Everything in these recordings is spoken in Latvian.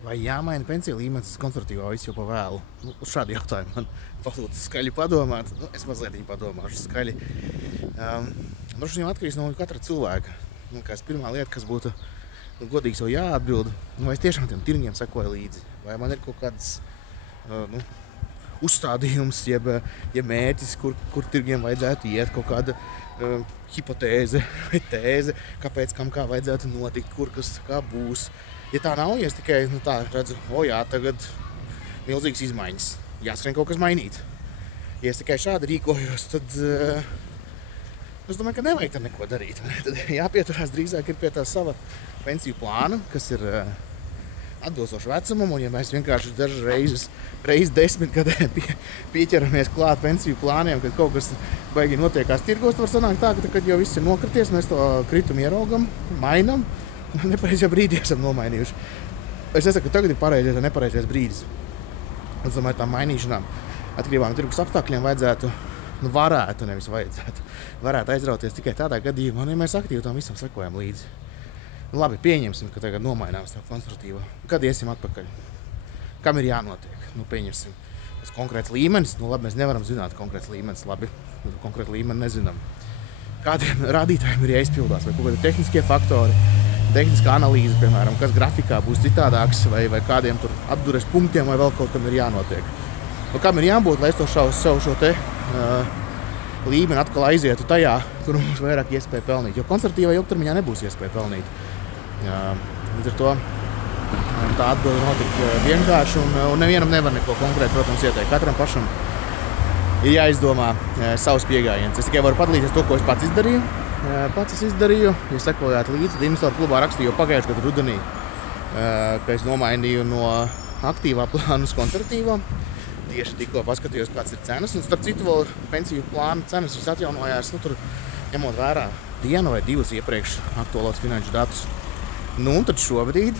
Vai jāmaina pensiju līmenis konservatīvā visu jau pa vēlu? Nu, uz šādu jautājumu man palūdzu skaļi padomāt. Nu, es mazliet padomāšu skaļi. Droši vien atkarīgs no katra cilvēka. Nu, kā pirmā lieta, kas būtu godīgi sev jāatbild, vai es tiešām tiem tirgiem sekoju līdzi. Vai man ir kaut kāds uzstādījums, jeb mērķis, kur tirgiem vajadzētu iet, kaut kāda hipotēze vai tēze, kāpēc, kam kā vajadzētu notikt, kur kas kā būs. Ja tā nav, ja es tikai tā redzu, tagad milzīgas izmaiņas, jāskrien kaut kas mainīt. Ja es tikai šādi rīkojos, tad es domāju, ka nevajag tam neko darīt. Tad jāpieturās drīzāk ir pie tā sava pensiju plāna, kas ir atbilstoši vecumam, un ja mēs vienkārši dažreiz 10 gadiem pieķeramies klāt pensiju plāniem, kad kaut kas baigi notiekās tirgos, var sanākt tā, ka kad jau viss ir nokrities, mēs to kritumu ieraugam, mainam, nepareizajā brīdī esam nomainījuši. Es nesaku, ka tagad ir pareizais vai nepareizais brīdis. Es domāju, tā mainīšanām atkarībā no tirgus apstākļiem vajadzētu, nevis vajadzētu, varētu aizrauties tikai tādā gadījumā, ja mēs aktīvi tam visam sekojam līdzi. Labi, pieņemsim, ka tagad nomainām tā konservatīva. Kad iesim atpakaļ? Kam ir jānotiek? Pieņemsim. Tas konkrēts līmenis, labi, mēs nevaram zināt konkrēts līmenis, labi, konkrētu līmeni nezinām. Kādiem rādītājiem ir jāizpildās, vai kaut kādi tehniskie faktori, tehniskā analīze, piemēram, kas grafikā būs citādāks, vai kādiem tur apdures punktiem, vai vēl kaut kam ir jānotiek. Kam ir jābūt, lai es to savu šo te līmeni atkal aizietu tajā, kur mums vairāk iespēja pelnīt, jo konservatīvā ilgtermiņā nebūs iespēja pelnīt. Līdz ar to tā atbilde notika vienkārši, un nevienam nevar neko konkrēti, protams, ieteikt. Katram pašam ir jāizdomā savs piegājiens. Es tikai varu padalīties to, ko es pats izdarīju. Ja sekojāt līdzi, tad investoru klubā rakstīju pagājušajā gadu rudenī, ka es nomainīju no aktīvā plāna uz konservatīvā. Tieši tikko paskatījos, kāds ir cenas, un starp citu vēl pensiju plāna cenas atjaunojās, tur ņemot vērā dienu vai divas iepriekš aktuālos finanšu datus. Un tad šobrīd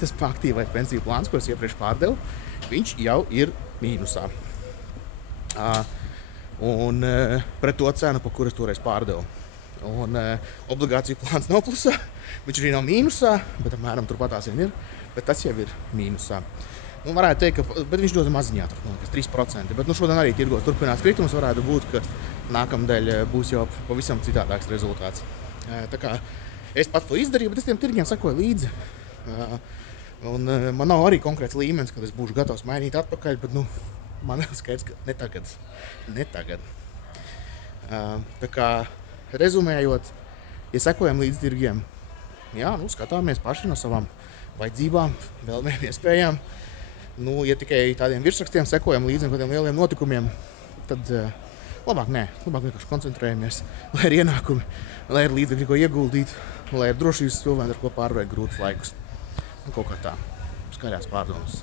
tas aktīvais pensiju plāns, ko es iepriekš pārdevu, viņš jau ir mīnusā. Un pret to cenu, pa kuras toreiz pārdevu. Un obligāciju plāns nav plusā, viņš arī nav mīnusā, bet apmēram turpatās vien ir, bet tas jau ir mīnusā. Varētu teikt, bet viņš ļoti maziņā, 3%, bet šodien arī tirgos turpinās kritums, varētu būt, ka nākamdēļ būs jau pavisam citādāks rezultāts. Tā kā es pats to izdarīju, bet es tiem tirgiem sekoju līdzi. Un man nav arī konkrēts līmenis, kad es būšu gatavs mainīt atpakaļ, bet man ir skaidrs, ka ne tagad. Tā kā rezumējot, ja sekojam līdz tirgiem, skatāmies paši no savām vajadzībām, vēlmēm, iespējām. Ja tikai tādiem virsrakstiem sekojam līdzi kādiem lieliem notikumiem, tad labāk vienkārši koncentrējamies, lai ir ienākumi, lai ir līdzekļi, ko ieguldīt, lai ir drošības cilvēki, ar ko pārvarēt grūtus laikus. Kaut kā tā, skaļās pārdomas.